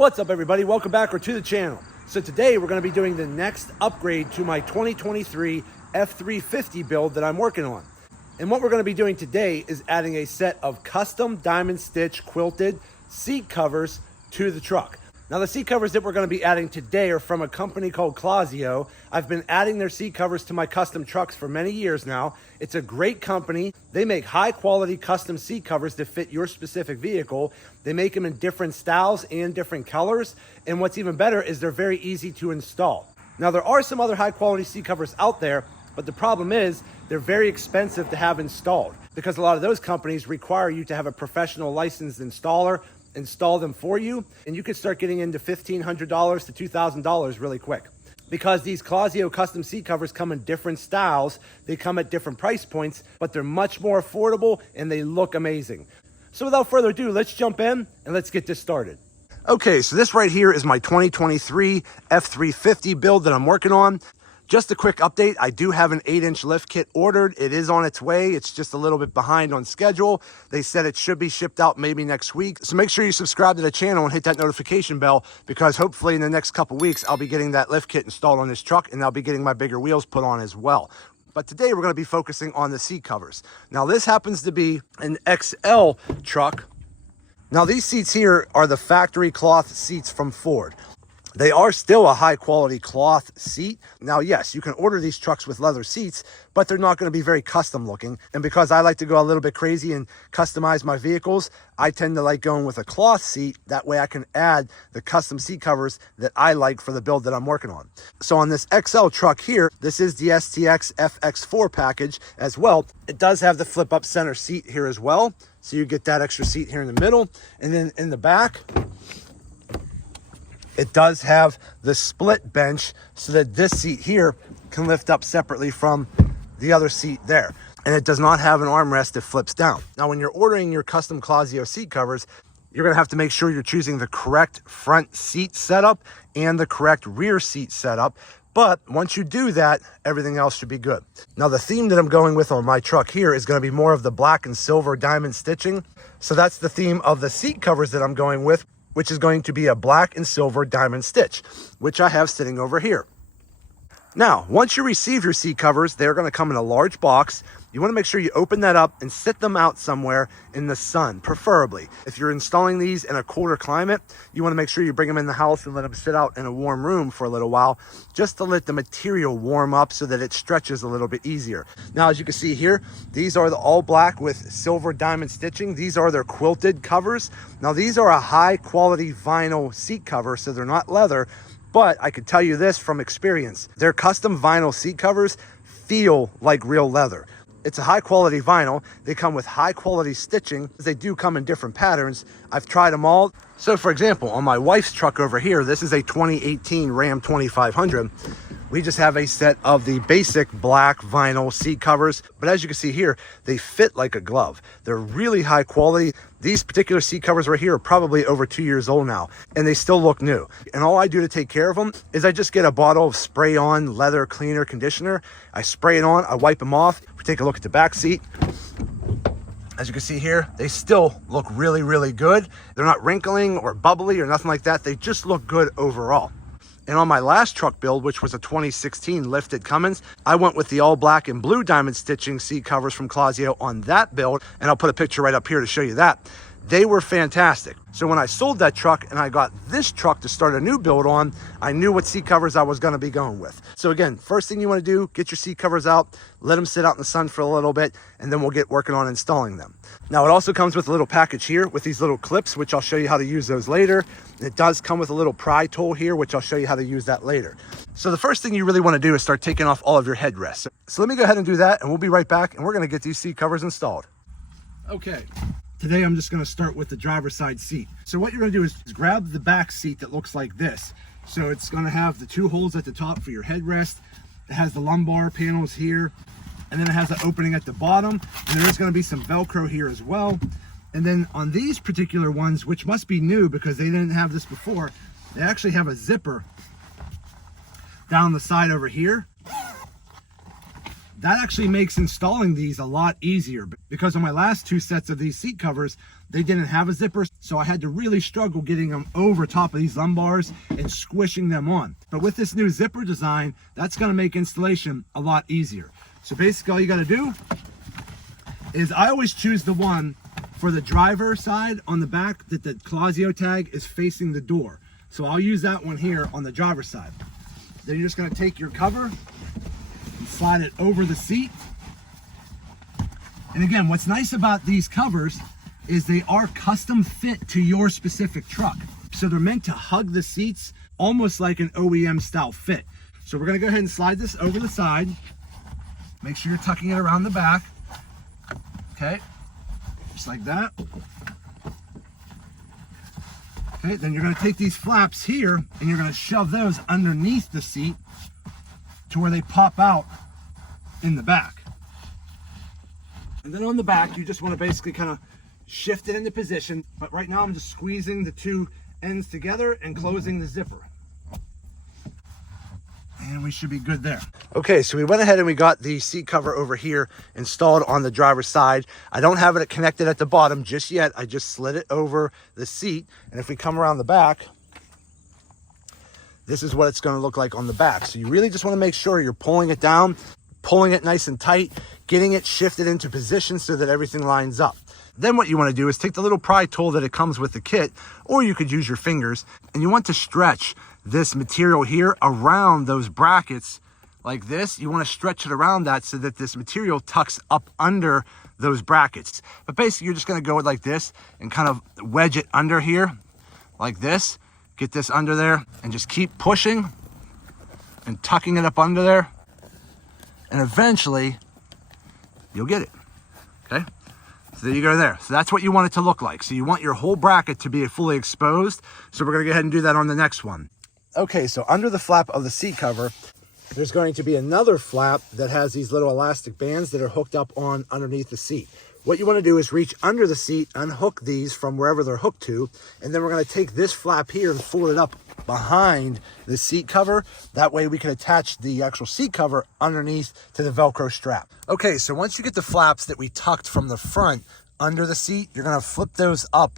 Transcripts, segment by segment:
What's up, everybody? Welcome back to the channel. So today we're going to be doing the next upgrade to my 2023 F350 build that I'm working on. And what we're going to be doing today is adding a set of custom diamond stitch quilted seat covers to the truck. Now the seat covers that we're going to be adding today are from a company called Clazzio. I've been adding their seat covers to my custom trucks for many years now. It's a great company. They make high quality custom seat covers that fit your specific vehicle. They make them in different styles and different colors. And what's even better is they're very easy to install. Now there are some other high quality seat covers out there, but the problem is they're very expensive to have installed because a lot of those companies require you to have a professional licensed installer install them for you, and you could start getting into $1,500 to $2,000 really quick. Because these Clazzio custom seat covers come in different styles, they come at different price points, but they're much more affordable and they look amazing. So without further ado, let's jump in and let's get this started. Okay, so this right here is my 2023 F350 build that I'm working on. Just a quick update, I do have an 8-inch lift kit ordered. It is on its way. It's just a little bit behind on schedule. They said it should be shipped out maybe next week. So make sure you subscribe to the channel and hit that notification bell because hopefully in the next couple weeks, I'll be getting that lift kit installed on this truck and I'll be getting my bigger wheels put on as well. But today we're gonna be focusing on the seat covers. Now this happens to be an XL truck. Now these seats here are the factory cloth seats from Ford. They are still a high quality cloth seat. Now, yes, you can order these trucks with leather seats, but they're not going to be very custom looking. And because I like to go a little bit crazy and customize my vehicles, I tend to like going with a cloth seat. That way I can add the custom seat covers that I like for the build that I'm working on. So on this XL truck here, this is the STX FX4 package as well. It does have the flip up center seat here as well. So you get that extra seat here in the middle. And then in the back, it does have the split bench so that this seat here can lift up separately from the other seat there. And it does not have an armrest that flips down. Now, when you're ordering your custom Clazzio seat covers, you're gonna have to make sure you're choosing the correct front seat setup and the correct rear seat setup. But once you do that, everything else should be good. Now, the theme that I'm going with on my truck here is gonna be more of the black and silver diamond stitching. So that's the theme of the seat covers that I'm going with, which is going to be a black and silver diamond stitch, which I have sitting over here. Now, once you receive your seat covers, they're going to come in a large box. You want to make sure you open that up and sit them out somewhere in the sun, preferably. If you're installing these in a colder climate, you want to make sure you bring them in the house and let them sit out in a warm room for a little while, just to let the material warm up so that it stretches a little bit easier. Now, as you can see here, these are the all black with silver diamond stitching. These are their quilted covers. Now, these are a high quality vinyl seat cover, so they're not leather. But I can tell you this from experience, their custom vinyl seat covers feel like real leather. It's a high quality vinyl. They come with high quality stitching. They do come in different patterns. I've tried them all. So for example, on my wife's truck over here, this is a 2018 Ram 2500. We just have a set of the basic black vinyl seat covers. But as you can see here, they fit like a glove. They're really high quality. These particular seat covers right here are probably over 2 years old now, and they still look new. And all I do to take care of them is I just get a bottle of spray on leather cleaner conditioner. I spray it on, I wipe them off. We take a look at the back seat. As you can see here, they still look really, really good. They're not wrinkling or bubbly or nothing like that. They just look good overall. And on my last truck build, which was a 2016 lifted Cummins, I went with the all black and blue diamond stitching seat covers from Clazzio on that build. And I'll put a picture right up here to show you that. They were fantastic. So when I sold that truck and I got this truck to start a new build on, I knew what seat covers I was gonna be going with. So again, first thing you wanna do, get your seat covers out, let them sit out in the sun for a little bit, and then we'll get working on installing them. Now it also comes with a little package here with these little clips, which I'll show you how to use those later. It does come with a little pry tool here, which I'll show you how to use that later. So the first thing you really wanna do is start taking off all of your headrests. So let me go ahead and do that, and we'll be right back, and we're gonna get these seat covers installed. Okay. Today, I'm just gonna start with the driver's side seat. So what you're gonna do is grab the back seat that looks like this. So it's gonna have the 2 holes at the top for your headrest. It has the lumbar panels here, and then it has an opening at the bottom, and there is gonna be some Velcro here as well. And then on these particular ones, which must be new because they didn't have this before, they actually have a zipper down the side over here That actually makes installing these a lot easier, because on my last 2 sets of these seat covers, they didn't have a zipper, so I had to really struggle getting them over top of these lumbars and squishing them on. But with this new zipper design, that's gonna make installation a lot easier. So basically all you gotta do is, I always choose the one for the driver side on the back that the Clazzio tag is facing the door. So I'll use that one here on the driver's side. Then you're just gonna take your cover and slide it over the seat. And again, what's nice about these covers is they are custom fit to your specific truck. So they're meant to hug the seats almost like an OEM style fit. So we're gonna go ahead and slide this over the side. Make sure you're tucking it around the back. Okay, just like that. Okay, then you're gonna take these flaps here and you're gonna shove those underneath the seat to where they pop out in the back. And then on the back, you just wanna basically kind of shift it into position. But right now I'm just squeezing the 2 ends together and closing the zipper. And we should be good there. Okay, so we went ahead and we got the seat cover over here installed on the driver's side. I don't have it connected at the bottom just yet. I just slid it over the seat. And if we come around the back, this is what it's gonna look like on the back. So you really just wanna make sure you're pulling it down, pulling it nice and tight, getting it shifted into position so that everything lines up. Then what you want to do is take the little pry tool that it comes with the kit, or you could use your fingers, and you want to stretch this material here around those brackets like this. You want to stretch it around that so that this material tucks up under those brackets. But basically you're just going to go like this and kind of wedge it under here like this. Get this under there and just keep pushing and tucking it up under there, and eventually you'll get it. Okay, so there you go there. So that's what you want it to look like. So you want your whole bracket to be fully exposed. So we're gonna go ahead and do that on the next one. Okay, so under the flap of the seat cover, there's going to be another flap that has these little elastic bands that are hooked up on underneath the seat. What you want to do is reach under the seat, unhook these from wherever they're hooked to, and then we're going to take this flap here and fold it up behind the seat cover. That way we can attach the actual seat cover underneath to the Velcro strap. Okay, so once you get the flaps that we tucked from the front under the seat, you're going to flip those up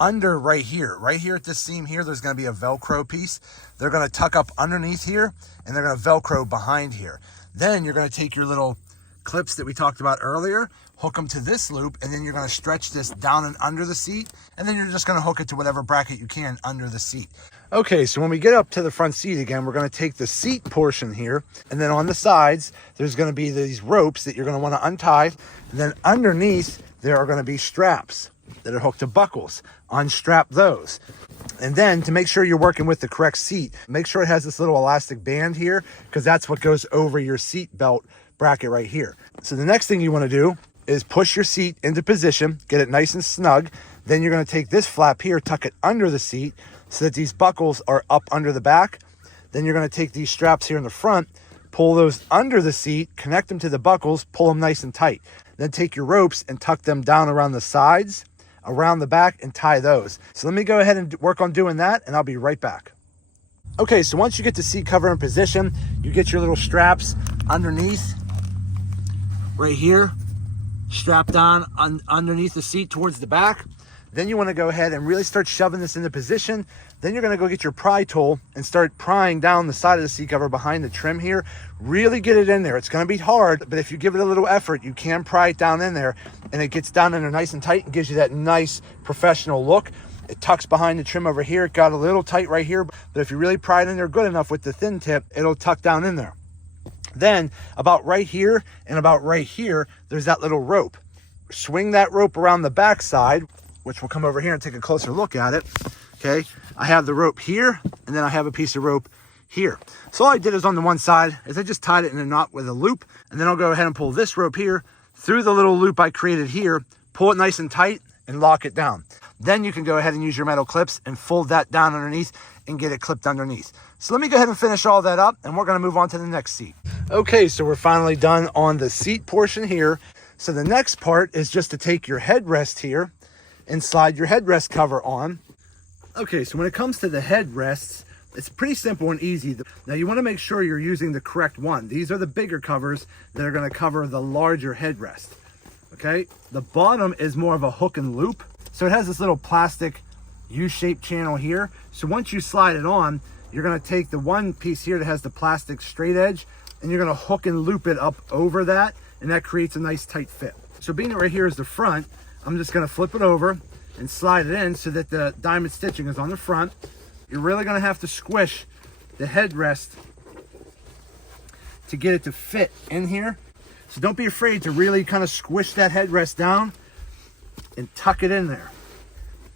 under right here at this seam here. There's going to be a Velcro piece. They're going to tuck up underneath here, and they're going to Velcro behind here. Then you're going to take your little clips that we talked about earlier, hook them to this loop, and then you're going to stretch this down and under the seat, and then you're just going to hook it to whatever bracket you can under the seat. Okay, so when we get up to the front seat again, we're going to take the seat portion here, and then on the sides there's going to be these ropes that you're going to want to untie, and then underneath there are going to be straps that are hooked to buckles. Unstrap those. And then to make sure you're working with the correct seat, make sure it has this little elastic band here, because that's what goes over your seat belt bracket right here. So the next thing you want to do is push your seat into position, get it nice and snug. Then you're going to take this flap here, tuck it under the seat so that these buckles are up under the back. Then you're going to take these straps here in the front, pull those under the seat, connect them to the buckles, pull them nice and tight. Then take your ropes and tuck them down around the sides, around the back, and tie those. So let me go ahead and work on doing that, and I'll be right back. Okay, so once you get the seat cover in position, you get your little straps underneath right here, strapped on underneath the seat towards the back. Then you want to go ahead and really start shoving this into position. Then you're going to go get your pry tool and start prying down the side of the seat cover behind the trim here. Really get it in there. It's going to be hard, but if you give it a little effort, you can pry it down in there, and it gets down in there nice and tight and gives you that nice professional look. It tucks behind the trim over here. It got a little tight right here, but if you really pry it in there good enough with the thin tip, it'll tuck down in there. Then about right here and about right here, there's that little rope. Swing that rope around the back side, which we'll come over here and take a closer look at it. Okay, I have the rope here, and then I have a piece of rope here. So all I did is on the one side is I just tied it in a knot with a loop, and then I'll go ahead and pull this rope here through the little loop I created here, pull it nice and tight, and lock it down. Then you can go ahead and use your metal clips and fold that down underneath and get it clipped underneath. So let me go ahead and finish all that up, and we're gonna move on to the next seat. Okay, so we're finally done on the seat portion here. So the next part is just to take your headrest here and slide your headrest cover on. Okay, so when it comes to the headrests, It's pretty simple and easy. Now you want to make sure you're using the correct one. These are the bigger covers that are going to cover the larger headrest. Okay, the bottom is more of a hook and loop. So it has this little plastic U-shaped channel here. So once you slide it on, you're going to take the one piece here that has the plastic straight edge, and you're going to hook and loop it up over that, and that creates a nice tight fit. So being that right here is the front, I'm just going to flip it over and slide it in so that the diamond stitching is on the front. You're really going to have to squish the headrest to get it to fit in here. So don't be afraid to really kind of squish that headrest down and tuck it in there.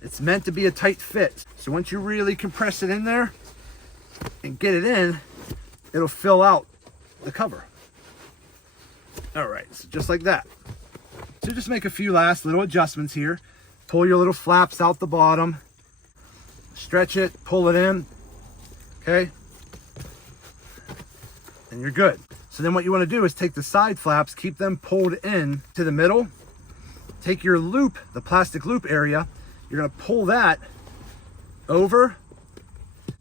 It's meant to be a tight fit. So once you really compress it in there and get it in, it'll fill out the cover. All right, so just like that. So just make a few last little adjustments here. Pull your little flaps out the bottom, stretch it, pull it in, okay? And you're good. So then what you want to do is take the side flaps, keep them pulled in to the middle, take your loop, the plastic loop area, you're going to pull that over,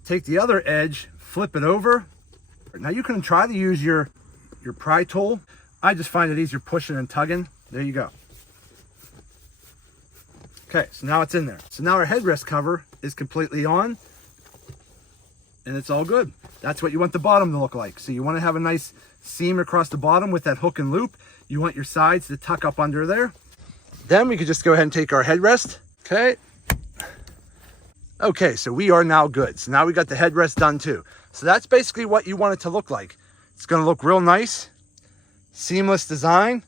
take the other edge, flip it over. Now you can try to use your pry tool. I just find it easier pushing and tugging. There you go. Okay, so now it's in there. So now our headrest cover is completely on, and it's all good. That's what you want the bottom to look like. So you want to have a nice seam across the bottom with that hook and loop. You want your sides to tuck up under there. Then we could just go ahead and take our headrest. Okay. Okay, so we are now good. So now we got the headrest done too. So that's basically what you want it to look like. It's going to look real nice, seamless design.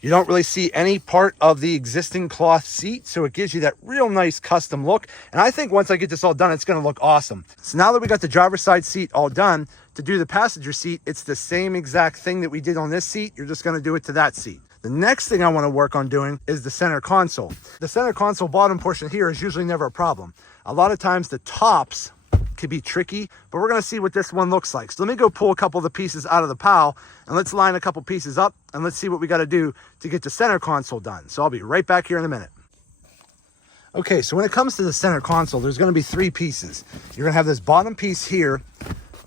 You don't really see any part of the existing cloth seat, so it gives you that real nice custom look. And I think once I get this all done, it's going to look awesome. So now that we got the driver's side seat all done, to do the passenger seat, it's the same exact thing that we did on this seat. You're just going to do it to that seat. The next thing I want to work on doing is the center console. The center console bottom portion here is usually never a problem. A lot of times the tops could be tricky, but we're going to see what this one looks like. So let me go pull a couple of the pieces out of the pile, and let's line a couple pieces up, and let's see what we got to do to get the center console done. So I'll be right back here in a minute. Okay, so when it comes to the center console, there's going to be three pieces. You're going to have this bottom piece here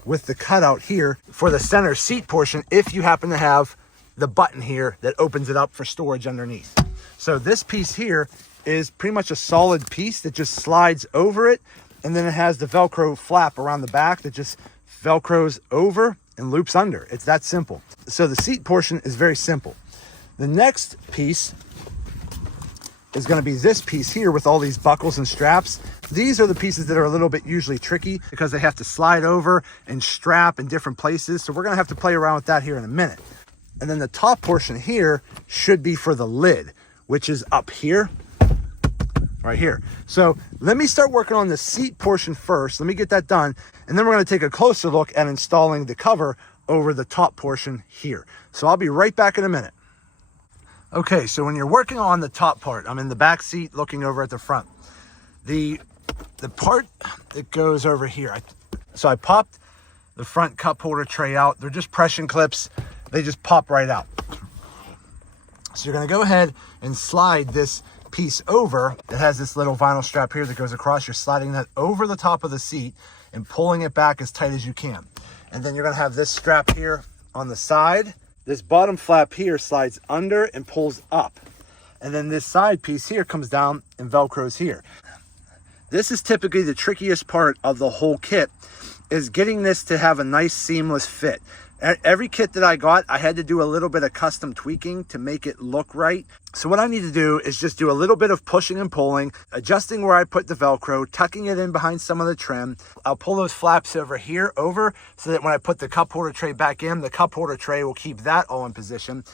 with the cutout here for the center seat portion if you happen to have the button here that opens it up for storage underneath. So this piece here is pretty much a solid piece that just slides over it, and then it has the Velcro flap around the back that just Velcros over and loops under. It's that simple. So the seat portion is very simple. The next piece is going to be this piece here with all these buckles and straps. These are the pieces that are a little bit usually tricky because they have to slide over and strap in different places. So we're going to have to play around with that here in a minute. And then the top portion here should be for the lid, which is up here, right here. So let me start working on the seat portion first. Let me get that done. And then we're going to take a closer look at installing the cover over the top portion here. So I'll be right back in a minute. Okay, so when you're working on the top part, I'm in the back seat looking over at the front. The part that goes over here, so I popped the front cup holder tray out. They're just pressure clips. They just pop right out. So you're going to go ahead and slide this piece over. It has this little vinyl strap here that goes across. You're sliding that over the top of the seat and pulling it back as tight as you can. And then you're going to have this strap here on the side. This bottom flap here slides under and pulls up. And then this side piece here comes down and Velcros here. This is typically the trickiest part of the whole kit, is getting this to have a nice seamless fit. Every kit that I got, I had to do a little bit of custom tweaking to make it look right. So what I need to do is just do a little bit of pushing and pulling, adjusting where I put the Velcro, tucking it in behind some of the trim. I'll pull those flaps over here over so that when I put the cup holder tray back in, the cup holder tray will keep that all in position.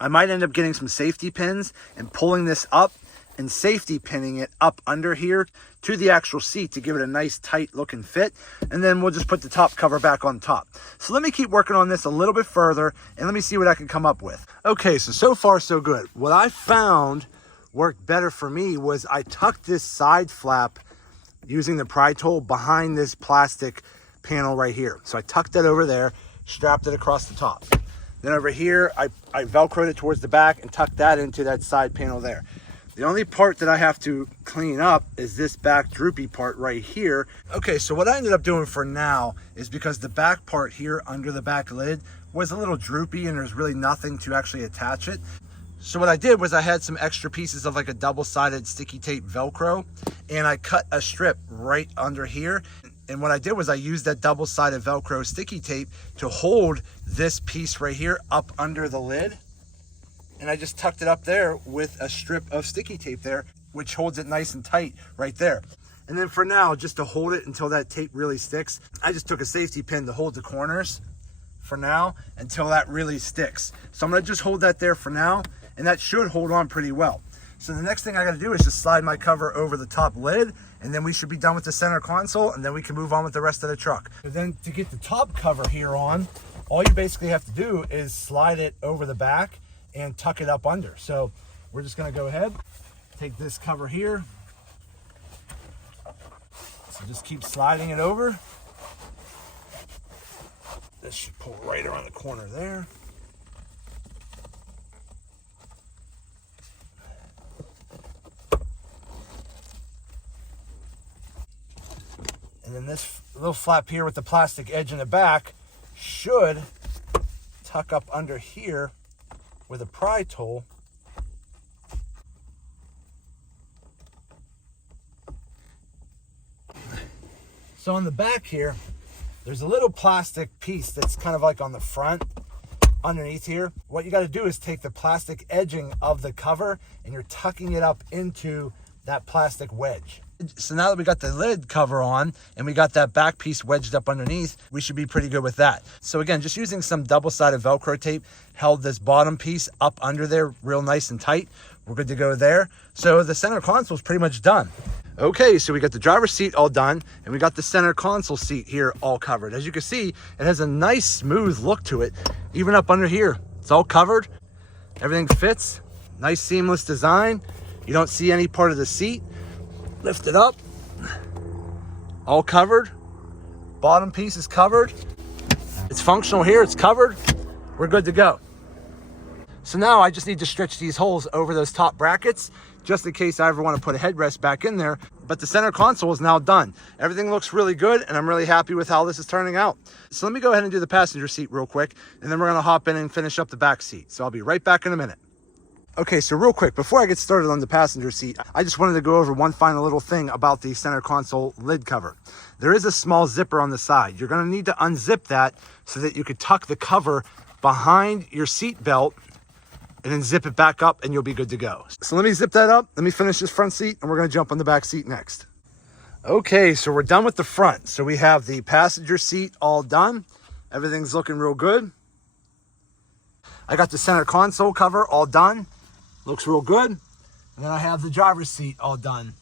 I might end up getting some safety pins and pulling this up and safety pinning it up under here to the actual seat to give it a nice tight looking fit. And then we'll just put the top cover back on top. So let me keep working on this a little bit further and let me see what I can come up with. Okay, so far so good. What I found worked better for me was I tucked this side flap using the pry tool behind this plastic panel right here. So I tucked that over there, strapped it across the top. Then over here, I Velcroed it towards the back and tucked that into that side panel there. The only part that I have to clean up is this back droopy part right here. Okay, so what I ended up doing for now is because the back part here under the back lid was a little droopy and there's really nothing to actually attach it. So what I did was I had some extra pieces of like a double-sided sticky tape Velcro, and I cut a strip right under here. And what I did was I used that double-sided Velcro sticky tape to hold this piece right here up under the lid. And I just tucked it up there with a strip of sticky tape there, which holds it nice and tight right there. And then for now, just to hold it until that tape really sticks, I just took a safety pin to hold the corners for now until that really sticks. So I'm gonna just hold that there for now, and that should hold on pretty well. So the next thing I gotta do is just slide my cover over the top lid, and then we should be done with the center console, and then we can move on with the rest of the truck. So then to get the top cover here on, all you basically have to do is slide it over the back and tuck it up under. So we're just gonna go ahead, take this cover here. So just keep sliding it over. This should pull right around the corner there. And then this little flap here with the plastic edge in the back should tuck up under here with a pry tool. So on the back here, there's a little plastic piece that's kind of like on the front underneath here. What you got to do is take the plastic edging of the cover and you're tucking it up into that plastic wedge. So now that we got the lid cover on and we got that back piece wedged up underneath, we should be pretty good with that. So again, just using some double-sided Velcro tape held this bottom piece up under there real nice and tight. We're good to go there. So the center console is pretty much done. Okay, so we got the driver's seat all done and we got the center console seat here all covered. As you can see, it has a nice smooth look to it. Even up under here, it's all covered. Everything fits. Nice seamless design. You don't see any part of the seat. Lift it up. All covered. Bottom piece is covered. It's functional here, it's covered. We're good to go. So now I just need to stretch these holes over those top brackets just in case I ever want to put a headrest back in there. But the center console is now done. Everything looks really good and I'm really happy with how this is turning out. So let me go ahead and do the passenger seat real quick and then we're going to hop in and finish up the back seat. So I'll be right back in a minute. Okay, so real quick, before I get started on the passenger seat, I just wanted to go over one final little thing about the center console lid cover. There is a small zipper on the side. You're gonna need to unzip that so that you could tuck the cover behind your seat belt and then zip it back up and you'll be good to go. So let me zip that up, let me finish this front seat and we're gonna jump on the back seat next. Okay, so we're done with the front. So we have the passenger seat all done. Everything's looking real good. I got the center console cover all done. Looks real good. And then I have the driver's seat all done.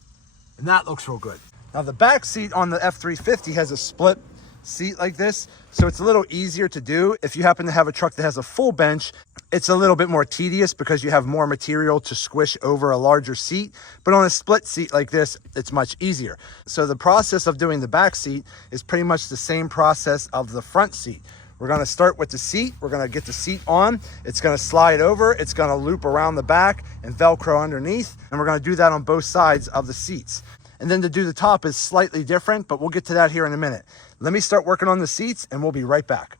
And that looks real good. Now the back seat on the F350 has a split seat like this. So it's a little easier to do. If you happen to have a truck that has a full bench, it's a little bit more tedious because you have more material to squish over a larger seat. But on a split seat like this, it's much easier. So the process of doing the back seat is pretty much the same process of the front seat. We're gonna start with the seat. We're gonna get the seat on. It's gonna slide over. It's gonna loop around the back and Velcro underneath. And we're gonna do that on both sides of the seats. And then to do the top is slightly different, but we'll get to that here in a minute. Let me start working on the seats and we'll be right back.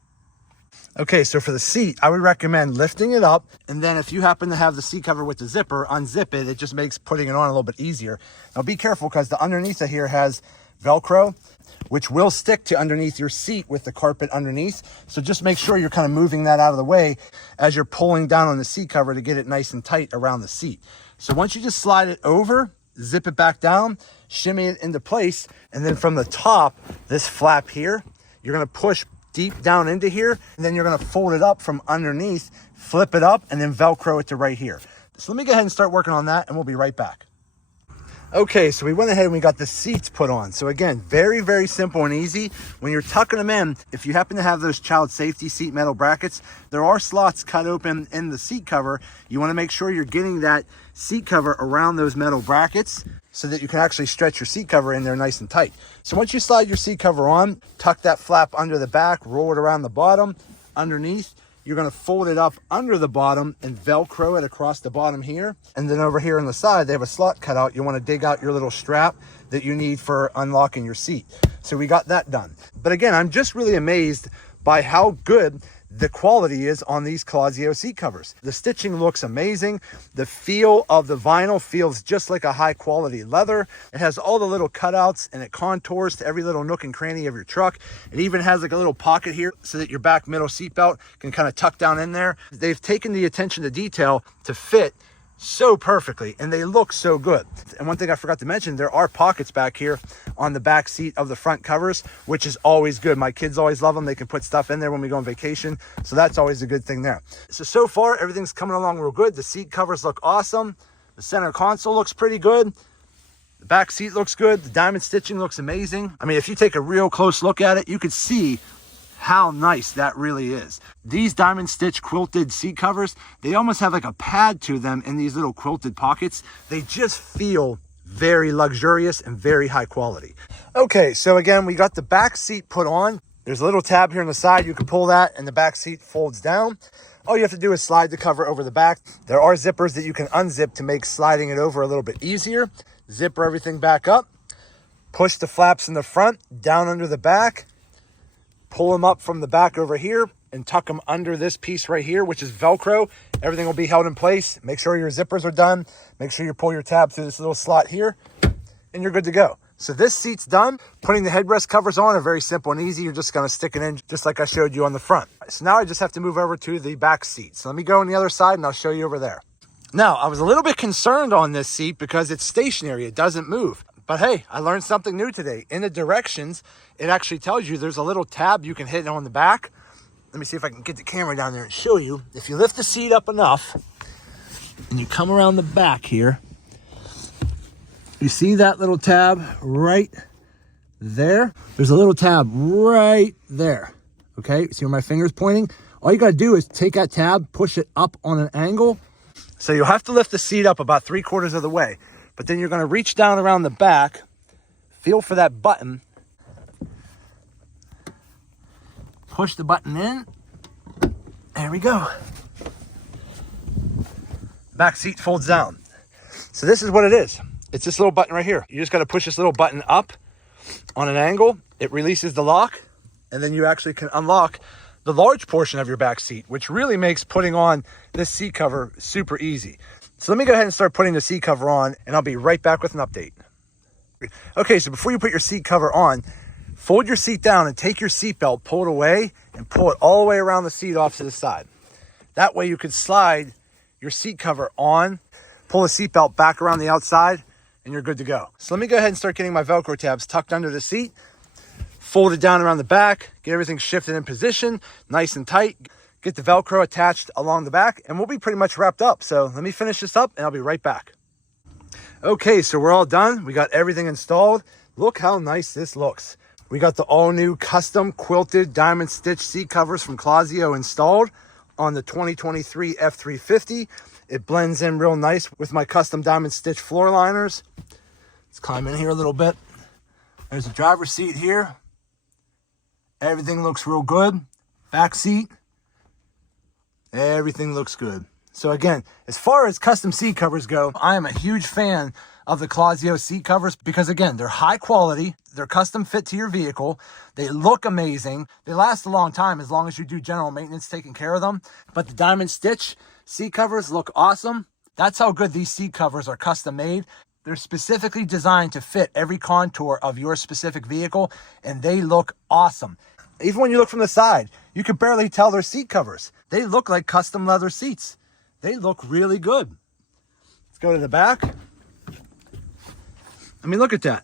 Okay, so for the seat, I would recommend lifting it up. And then if you happen to have the seat cover with the zipper, unzip it. It just makes putting it on a little bit easier. Now be careful because the underneath of here has Velcro, which will stick to underneath your seat with the carpet underneath. So just make sure you're kind of moving that out of the way as you're pulling down on the seat cover to get it nice and tight around the seat. So once you just slide it over, zip it back down, shimmy it into place, and then from the top, this flap here, you're gonna push deep down into here, and then you're gonna fold it up from underneath, flip it up, and then Velcro it to right here. So let me go ahead and start working on that, and we'll be right back. Okay, so we went ahead and we got the seats put on. So again, very, very simple and easy. When you're tucking them in, if you happen to have those child safety seat metal brackets, there are slots cut open in the seat cover. You wanna make sure you're getting that seat cover around those metal brackets so that you can actually stretch your seat cover in there nice and tight. So once you slide your seat cover on, tuck that flap under the back, roll it around the bottom, underneath, you're going to fold it up under the bottom and Velcro it across the bottom here. And then over here on the side, they have a slot cut out. You want to dig out your little strap that you need for unlocking your seat. So we got that done. But again, I'm just really amazed by how good the quality is on these Clazzio seat covers. The stitching looks amazing. The feel of the vinyl feels just like a high quality leather. It has all the little cutouts and it contours to every little nook and cranny of your truck. It even has like a little pocket here so that your back middle seat belt can kind of tuck down in there. They've taken the attention to detail to fit so perfectly, and they look so good. And one thing I forgot to mention, there are pockets back here on the back seat of the front covers, which is always good. My kids always love them. They can put stuff in there when we go on vacation, so that's always a good thing there. So far everything's coming along real good. The seat covers look awesome. The center console looks pretty good. The back seat looks good. The diamond stitching looks amazing. I mean, if you take a real close look at it, you could see how nice that really is. These diamond stitch quilted seat covers, they almost have like a pad to them in these little quilted pockets. They just feel very luxurious and very high quality. Okay, so again, we got the back seat put on. There's a little tab here on the side. You can pull that and the back seat folds down. All you have to do is slide the cover over the back. There are zippers that you can unzip to make sliding it over a little bit easier. Zipper everything back up. Push the flaps in the front, down under the back. Pull them up from the back over here and tuck them under this piece right here, which is Velcro. Everything will be held in place. Make sure your zippers are done. Make sure you pull your tab through this little slot here and you're good to go. So this seat's done. Putting the headrest covers on are very simple and easy. You're just going to stick it in just like I showed you on the front. So now I just have to move over to the back seat. So let me go on the other side and I'll show you over there. Now, I was a little bit concerned on this seat because it's stationary. It doesn't move. But hey, I learned something new today. In the directions, it actually tells you there's a little tab you can hit on the back. Let me see if I can get the camera down there and show you. If you lift the seat up enough and you come around the back here, you see that little tab right there? There's a little tab right there. Okay, see where my finger's pointing? All you gotta do is take that tab, push it up on an angle. So you'll have to lift the seat up about 3/4 of the way. But then you're going to reach down around the back, feel for that button, push the button in, there we go. Back seat folds down. So this is what it is. It's this little button right here. You just got to push this little button up on an angle. It releases the lock, and then you actually can unlock the large portion of your back seat, which really makes putting on this seat cover super easy. So let me go ahead and start putting the seat cover on, and I'll be right back with an update. Okay, so before you put your seat cover on, fold your seat down and take your seat belt, pull it away, and pull it all the way around the seat off to the side. That way you can slide your seat cover on, pull the seat belt back around the outside, and you're good to go. So let me go ahead and start getting my Velcro tabs tucked under the seat, fold it down around the back, get everything shifted in position, nice and tight. Get the Velcro attached along the back, and we'll be pretty much wrapped up. So let me finish this up and I'll be right back. Okay, so we're all done. We got everything installed. Look how nice this looks. We got the all new custom quilted diamond stitch seat covers from Clazzio installed on the 2023 F350. It blends in real nice with my custom diamond stitch floor liners. Let's climb in here a little bit. There's the driver's seat here. Everything looks real good. Back seat. Everything looks good. So again, as far as custom seat covers go, I am a huge fan of the Clazzio seat covers because again, they're high quality, they're custom fit to your vehicle, they look amazing, they last a long time as long as you do general maintenance taking care of them. But the diamond stitch seat covers look awesome. That's how good these seat covers are custom made. They're specifically designed to fit every contour of your specific vehicle, and they look awesome. Even when you look from the side, you can barely tell they're seat covers. They look like custom leather seats. They look really good. Let's go to the back. I mean, look at that.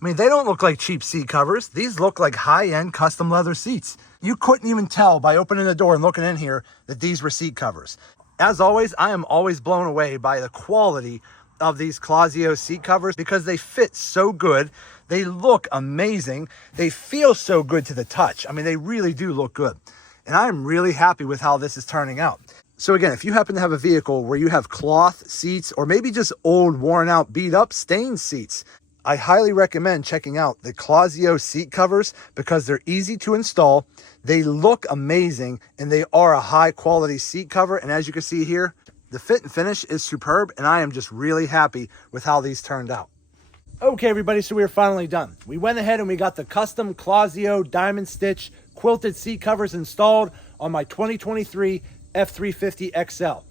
I mean, they don't look like cheap seat covers. These look like high-end custom leather seats. You couldn't even tell by opening the door and looking in here that these were seat covers. As always, I am always blown away by the quality of these Clazzio seat covers because they fit so good. They look amazing. They feel so good to the touch. I mean, they really do look good. And I'm really happy with how this is turning out. So again, if you happen to have a vehicle where you have cloth seats or maybe just old, worn out, beat up, stained seats, I highly recommend checking out the Clazzio seat covers because they're easy to install, they look amazing, and they are a high quality seat cover. And as you can see here, the fit and finish is superb, and I am just really happy with how these turned out. Okay, everybody, so we are finally done. We went ahead and we got the custom Clazzio diamond stitch quilted seat covers installed on my 2023 F350 XL.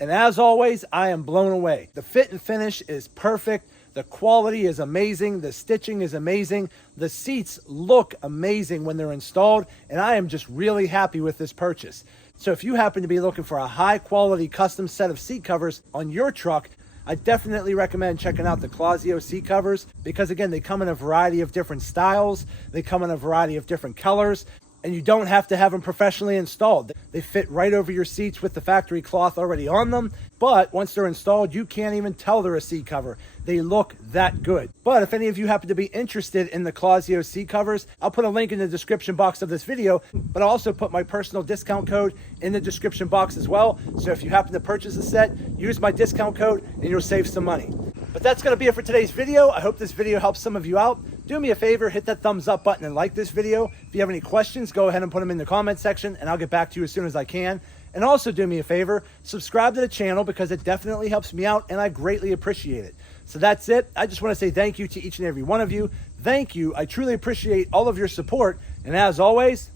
And as always, I am blown away. The fit and finish is perfect. The quality is amazing. The stitching is amazing. The seats look amazing when they're installed, and I am just really happy with this purchase. So if you happen to be looking for a high quality custom set of seat covers on your truck, I definitely recommend checking out the Clazzio seat covers because, again, they come in a variety of different styles. They come in a variety of different colors, and you don't have to have them professionally installed. They fit right over your seats with the factory cloth already on them. But once they're installed, you can't even tell they're a seat cover. They look that good. But if any of you happen to be interested in the Clazzio seat covers, I'll put a link in the description box of this video, but I'll also put my personal discount code in the description box as well. So if you happen to purchase a set, use my discount code and you'll save some money. But that's going to be it for today's video. I hope this video helps some of you out. Do me a favor, hit that thumbs up button and like this video. If you have any questions, go ahead and put them in the comment section and I'll get back to you as soon as I can. And also do me a favor, subscribe to the channel because it definitely helps me out and I greatly appreciate it. So that's it. I just want to say thank you to each and every one of you. Thank you. I truly appreciate all of your support. And as always,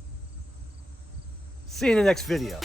see you in the next video.